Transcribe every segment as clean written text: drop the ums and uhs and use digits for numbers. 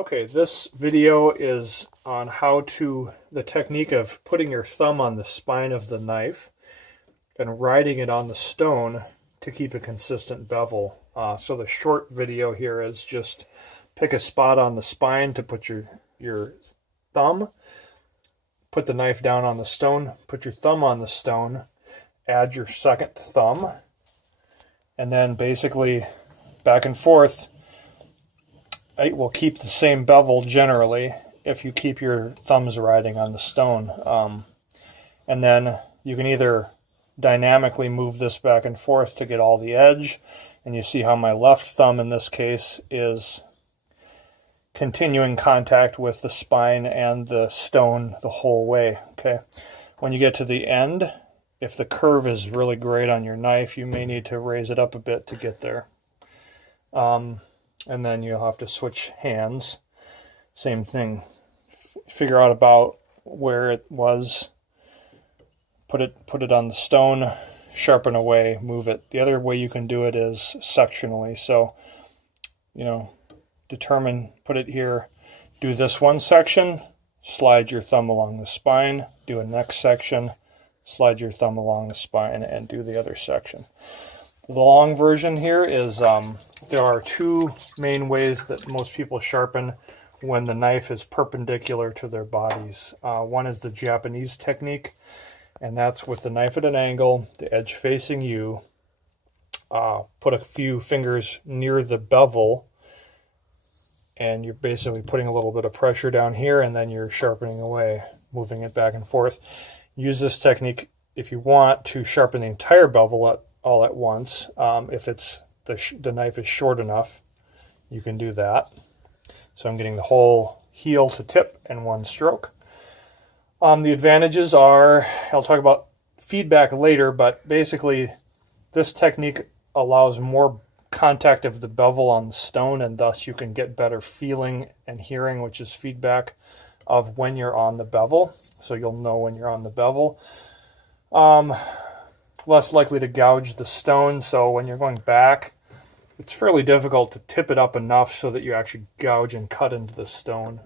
Okay, this video is on the technique of putting your thumb on the spine of the knife and riding it on the stone to keep a consistent bevel. So the short video here is just pick a spot on the spine to put your thumb, put the knife down on the stone, put your thumb on the stone, add your second thumb, and then basically back and forth. It will keep the same bevel generally if you keep your thumbs riding on the stone. And then you can either dynamically move this back and forth to get all the edge, and you see how my left thumb in this case is continuing contact with the spine and the stone the whole way. Okay. When you get to the end, if the curve is really great on your knife, you may need to raise it up a bit to get there. And then you'll have to switch hands. Same thing. Figure out about where it was. Put it on the stone, sharpen away, move it. The other way you can do it is sectionally. So, put it here, do this one section, slide your thumb along the spine, do a next section, slide your thumb along the spine, and do the other section. The long version here is there are two main ways that most people sharpen when the knife is perpendicular to their bodies. One is the Japanese technique, and that's with the knife at an angle, the edge facing you. Put a few fingers near the bevel, and you're basically putting a little bit of pressure down here, and then you're sharpening away, moving it back and forth. Use this technique if you want to sharpen the entire bevel all at once. If it's the knife is short enough, you can do that. So I'm getting the whole heel to tip in one stroke. The advantages are, I'll talk about feedback later, but basically this technique allows more contact of the bevel on the stone, and thus you can get better feeling and hearing, which is feedback of when you're on the bevel. So you'll know when you're on the bevel. Less likely to gouge the stone, so when you're going back, it's fairly difficult to tip it up enough so that you actually gouge and cut into the stone.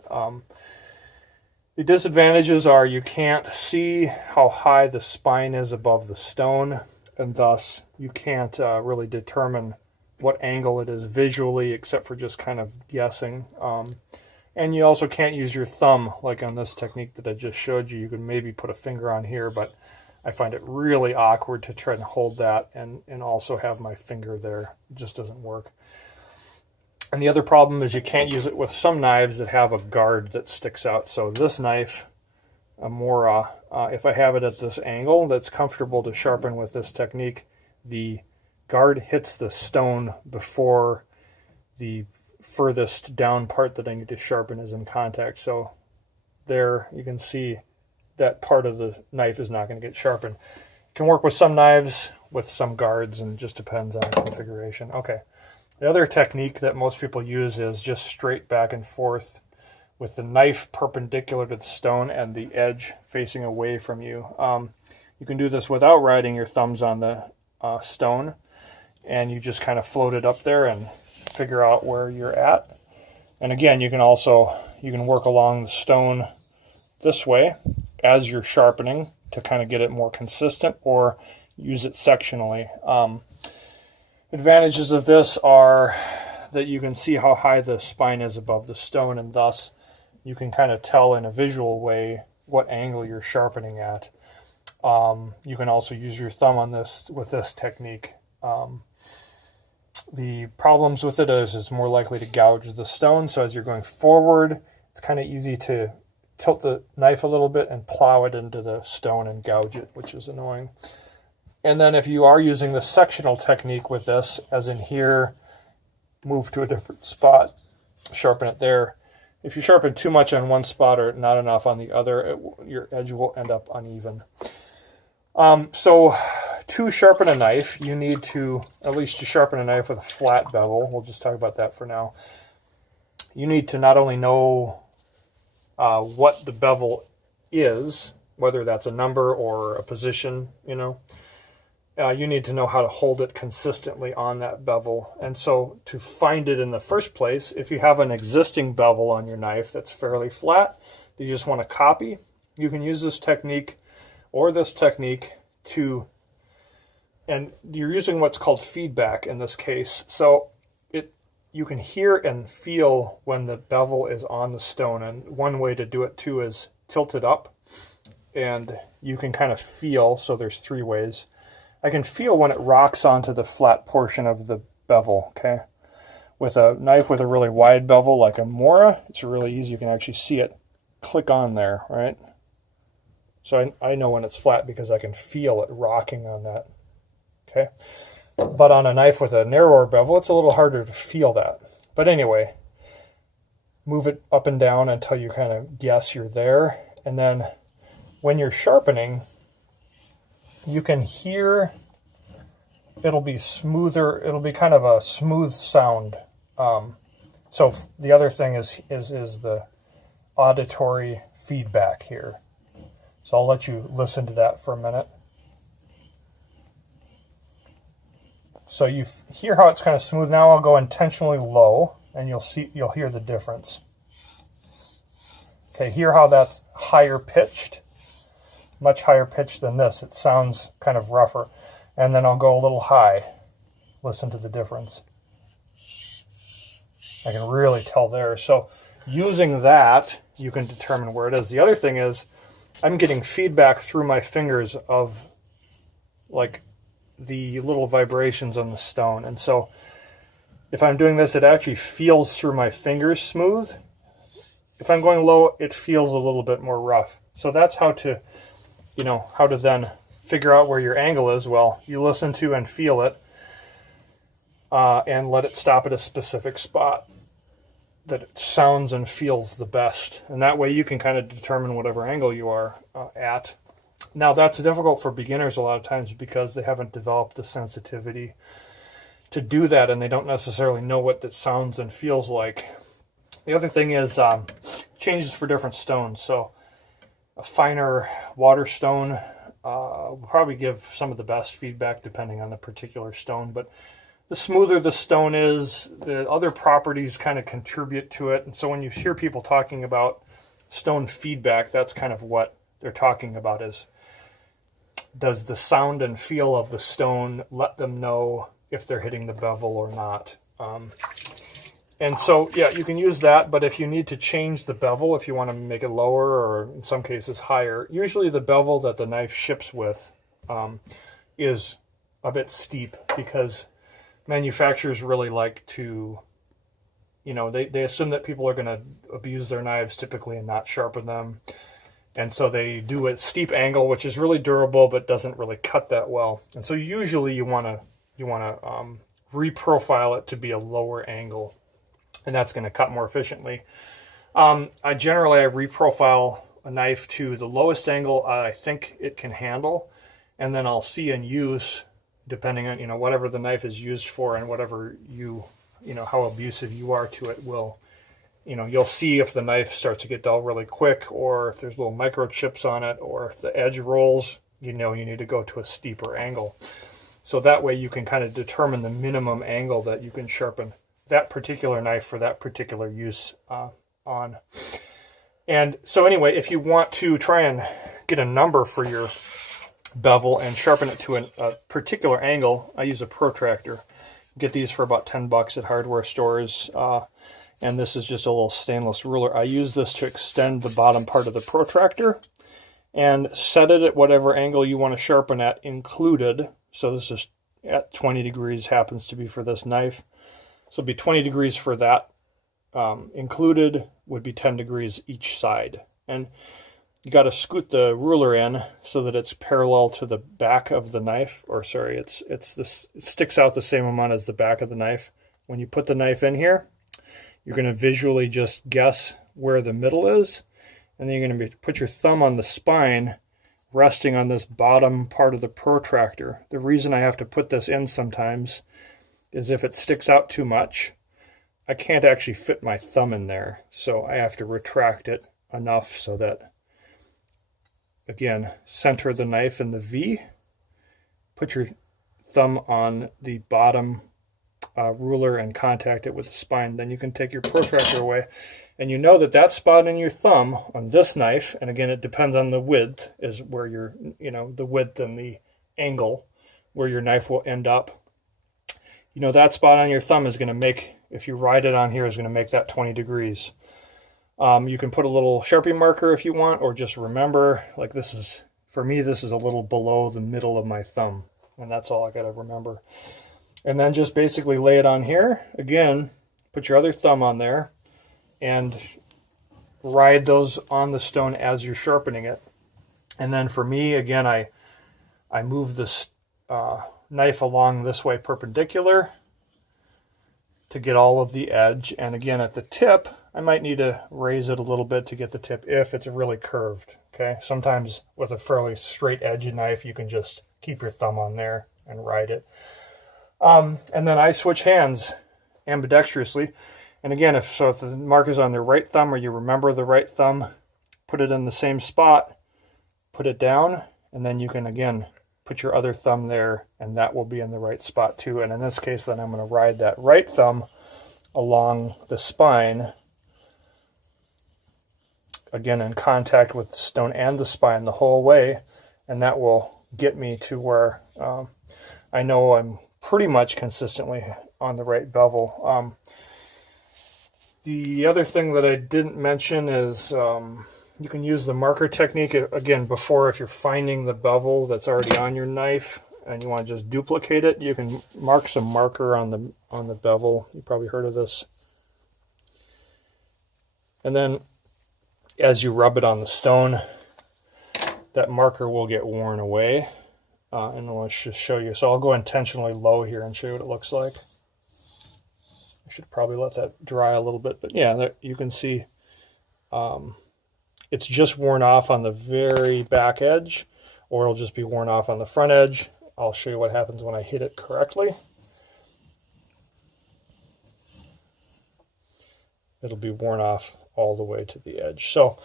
The disadvantages are you can't see how high the spine is above the stone, and thus you can't really determine what angle it is visually, except for just kind of guessing. And you also can't use your thumb like on this technique that I just showed you. You can maybe put a finger on here, but I find it really awkward to try and hold that and also have my finger there. It just doesn't work. And the other problem is you can't use it with some knives that have a guard that sticks out. So this knife, if I have it at this angle that's comfortable to sharpen with this technique, the guard hits the stone before the furthest down part that I need to sharpen is in contact. So there you can see that part of the knife is not going to get sharpened. It can work with some knives with some guards, and just depends on the configuration. Okay. The other technique that most people use is just straight back and forth with the knife perpendicular to the stone and the edge facing away from you. You can do this without riding your thumbs on the stone, and you just kind of float it up there and figure out where you're at. And again, you can work along the stone this way as you're sharpening to kind of get it more consistent, or use it sectionally. Advantages of this are that you can see how high the spine is above the stone, and thus you can kind of tell in a visual way what angle you're sharpening at. You can also use your thumb on this with this technique. The problems with it is it's more likely to gouge the stone, so as you're going forward, it's kind of easy to tilt the knife a little bit and plow it into the stone and gouge it, which is annoying. And then if you are using the sectional technique with this, as in here, move to a different spot, sharpen it there. If you sharpen too much on one spot or not enough on the other, your edge will end up uneven. So to sharpen a knife, you need to, at least to sharpen a knife with a flat bevel, we'll just talk about that for now, you need to not only know what the bevel is, whether that's a number or a position, you need to know how to hold it consistently on that bevel. And so to find it in the first place, if you have an existing bevel on your knife that's fairly flat that you just want to copy, you can use this technique or this technique to, and you're using what's called feedback in this case. So you can hear and feel when the bevel is on the stone. And one way to do it too is tilt it up, and you can kind of feel, so there's 3 ways. I can feel when it rocks onto the flat portion of the bevel, okay? With a knife with a really wide bevel like a Mora, it's really easy. You can actually see it click on there, right? So I know when it's flat because I can feel it rocking on that, okay? But on a knife with a narrower bevel, it's a little harder to feel that. But anyway, move it up and down until you kind of guess you're there. And then when you're sharpening, you can hear it'll be smoother. It'll be kind of a smooth sound. So the other thing is the auditory feedback here. So I'll let you listen to that for a minute. So you hear how it's kind of smooth. Now I'll go intentionally low, and you'll hear the difference. Okay, hear how that's higher pitched, much higher pitched than this. It sounds kind of rougher. And then I'll go a little high. Listen to the difference. I can really tell there. So using that, you can determine where it is. The other thing is I'm getting feedback through my fingers of like the little vibrations on the stone. And so if I'm doing this, it actually feels through my fingers smooth. If I'm going low, it feels a little bit more rough. So that's how to, how to then figure out where your angle is. Well, you listen to and feel it, and let it stop at a specific spot that it sounds and feels the best. And that way you can kind of determine whatever angle you are at. Now, that's difficult for beginners a lot of times because they haven't developed the sensitivity to do that, and they don't necessarily know what that sounds and feels like. The other thing is changes for different stones. So a finer water stone will probably give some of the best feedback depending on the particular stone. But the smoother the stone is, the other properties kind of contribute to it. And so when you hear people talking about stone feedback, that's kind of what they're talking about is, does the sound and feel of the stone let them know if they're hitting the bevel or not? And so, yeah, you can use that, but if you need to change the bevel, if you want to make it lower or in some cases higher, usually the bevel that the knife ships with is a bit steep because manufacturers really like to, they assume that people are going to abuse their knives typically and not sharpen them. And so they do a steep angle, which is really durable, but doesn't really cut that well. And so usually you want to reprofile it to be a lower angle, and that's going to cut more efficiently. I generally reprofile a knife to the lowest angle I think it can handle, and then I'll see in use, depending on whatever the knife is used for and whatever how abusive you are to it will. You'll see if the knife starts to get dull really quick, or if there's little microchips on it, or if the edge rolls, you need to go to a steeper angle. So that way you can kind of determine the minimum angle that you can sharpen that particular knife for that particular use on. And so anyway, if you want to try and get a number for your bevel and sharpen it to a particular angle, I use a protractor. Get these for about $10 at hardware stores. And this is just a little stainless ruler. I use this to extend the bottom part of the protractor and set it at whatever angle you want to sharpen at included. So this is at 20 degrees, happens to be for this knife. So it'd be 20 degrees for that. Included would be 10 degrees each side. And you got to scoot the ruler in so that it's parallel to the back of the knife. Or sorry, it sticks out the same amount as the back of the knife. When you put the knife in here, you're going to visually just guess where the middle is, and then you're going to put your thumb on the spine, resting on this bottom part of the protractor. The reason I have to put this in sometimes is if it sticks out too much, I can't actually fit my thumb in there, so I have to retract it enough so that, again, center the knife in the V, put your thumb on the bottom ruler and contact it with the spine. Then you can take your protractor away, and you know that that spot in your thumb on this knife, and again it depends on the width, is where your, the width and the angle where your knife will end up. That spot on your thumb is going to make, if you ride it on here, is going to make that 20 degrees. You can put a little Sharpie marker if you want, or just remember, like this is, for me, this is a little below the middle of my thumb, and that's all I got to remember. And then just basically lay it on here. Again, put your other thumb on there and ride those on the stone as you're sharpening it. And then for me, again, I move this knife along this way perpendicular to get all of the edge. And again, at the tip, I might need to raise it a little bit to get the tip if it's really curved. Okay, sometimes with a fairly straight edge knife, you can just keep your thumb on there and ride it. And then I switch hands ambidextrously. And again, if the mark is on the right thumb, or you remember the right thumb, put it in the same spot, put it down, and then you can again put your other thumb there, and that will be in the right spot too. And in this case, then I'm going to ride that right thumb along the spine, again in contact with the stone and the spine the whole way, and that will get me to where I know I'm pretty much consistently on the right bevel. The other thing that I didn't mention is you can use the marker technique again before. If you're finding the bevel that's already on your knife and you want to just duplicate it, you can mark some marker on the bevel. You probably heard of this. And then as you rub it on the stone, that marker will get worn away. And let's just show you. So I'll go intentionally low here and show you what it looks like. I should probably let that dry a little bit, but yeah, you can see it's just worn off on the very back edge, or it'll just be worn off on the front edge. I'll show you what happens when I hit it correctly. It'll be worn off all the way to the edge. So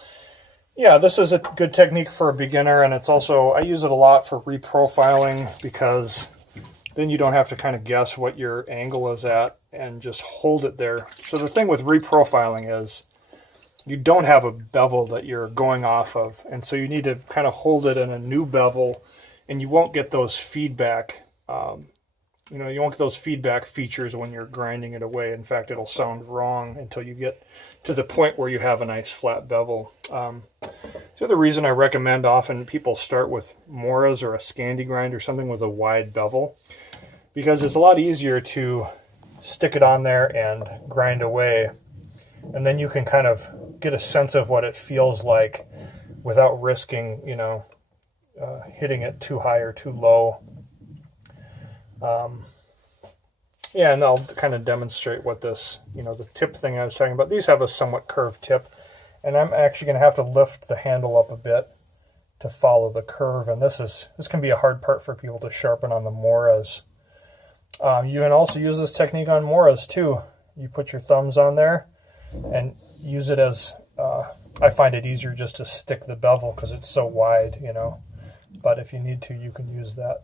yeah, this is a good technique for a beginner, and it's also, I use it a lot for reprofiling, because then you don't have to kind of guess what your angle is at and just hold it there. So the thing with reprofiling is you don't have a bevel that you're going off of, and so you need to kind of hold it in a new bevel, and you won't get those feedback you won't get those feedback features when you're grinding it away. In fact, it'll sound wrong until you get to the point where you have a nice flat bevel. So the reason I recommend often people start with Moras or a Scandi grind or something with a wide bevel, because it's a lot easier to stick it on there and grind away, and then you can kind of get a sense of what it feels like without risking, hitting it too high or too low. Yeah, and I'll kind of demonstrate what this, the tip thing I was talking about. These have a somewhat curved tip, and I'm actually going to have to lift the handle up a bit to follow the curve, and this can be a hard part for people to sharpen on the Moras. You can also use this technique on Moras too. You put your thumbs on there and use it as, I find it easier just to stick the bevel because it's so wide, but if you need to, you can use that.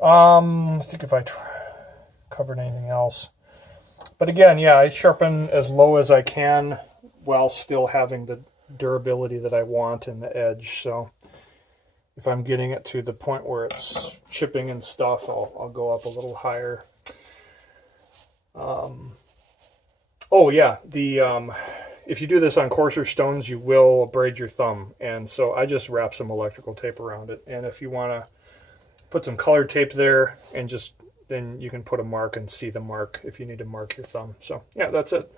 Let's think if I covered anything else. But again, yeah, I sharpen as low as I can while still having the durability that I want in the edge. So if I'm getting it to the point where it's chipping and stuff, I'll go up a little higher. Oh yeah, if you do this on coarser stones, you will abrade your thumb, and so I just wrap some electrical tape around it. And if you want to put some colored tape there, and then you can put a mark and see the mark if you need to mark your thumb. So yeah, that's it.